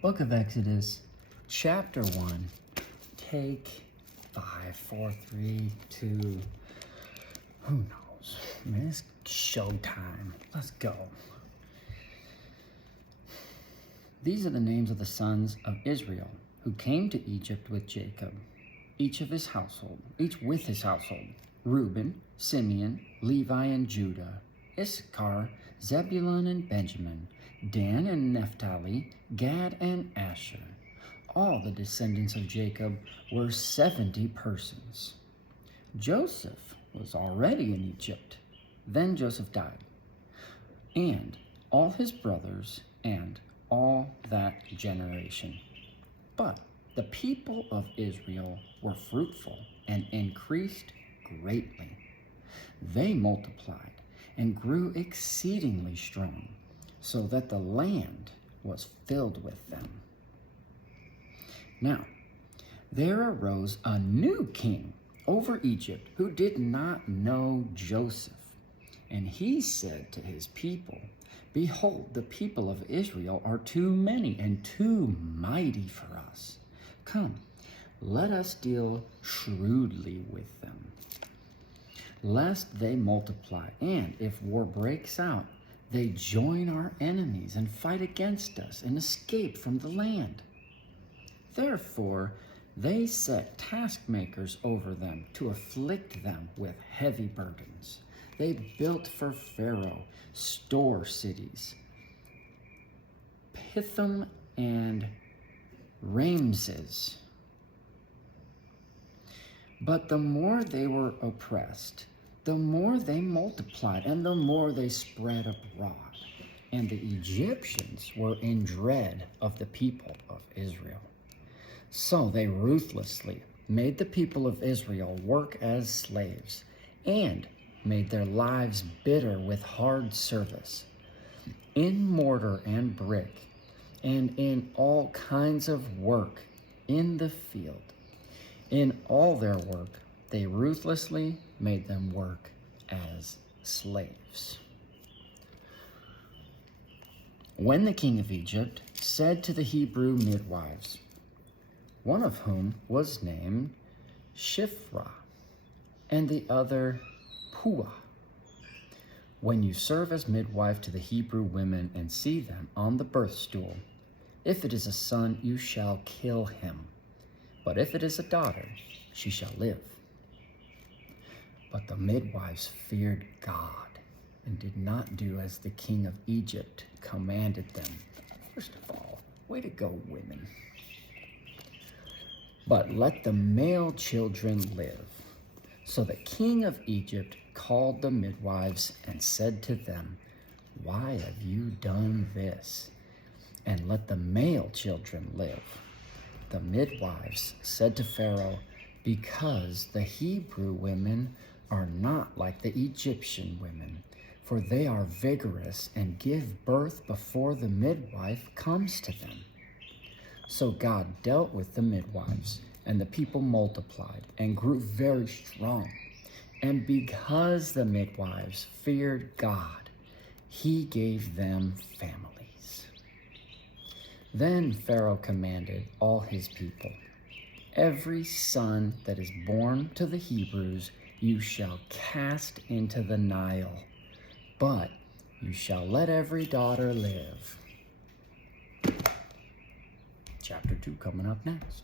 Book of Exodus, chapter 1. Take 5, 4, 3, 2. Who knows? Man, it's showtime. Let's go. These are the names of the sons of Israel who came to Egypt with Jacob, each with his household. Reuben, Simeon, Levi, and Judah, Issachar, Zebulun, and Benjamin, Dan and Naphtali, Gad and Asher. All the descendants of Jacob were 70 persons. Joseph was already in Egypt. Then Joseph died, and all his brothers and all that generation. But the people of Israel were fruitful and increased greatly. They multiplied and grew exceedingly strong, so that the land was filled with them. Now, there arose a new king over Egypt who did not know Joseph. And he said to his people, "Behold, the people of Israel are too many and too mighty for us. Come, let us deal shrewdly with them, lest they multiply, and if war breaks out, they join our enemies and fight against us and escape from the land." Therefore, they set taskmakers over them to afflict them with heavy burdens. They built for Pharaoh store cities, Pithom and Ramses. But the more they were oppressed, the more they multiplied, and the more they spread abroad. And the Egyptians were in dread of the people of Israel. So they ruthlessly made the people of Israel work as slaves, and made their lives bitter with hard service, in mortar and brick, and in all kinds of work in the field. In all their work, they ruthlessly made them work as slaves. When the king of Egypt said to the Hebrew midwives, one of whom was named Shiphrah, and the other Puah, "When you serve as midwife to the Hebrew women and see them on the birth stool, if it is a son, you shall kill him. But if it is a daughter, she shall live." But the midwives feared God and did not do as the king of Egypt commanded them. First of all, way to go, women. But let the male children live. So the king of Egypt called the midwives and said to them, "Why have you done this? And let the male children live." The midwives said to Pharaoh, "Because the Hebrew women are not like the Egyptian women, for they are vigorous and give birth before the midwife comes to them." So God dealt with the midwives, and the people multiplied and grew very strong. And because the midwives feared God, he gave them families. Then Pharaoh commanded all his people, "Every son that is born to the Hebrews you shall cast into the Nile, but you shall let every daughter live." Chapter 2 coming up next.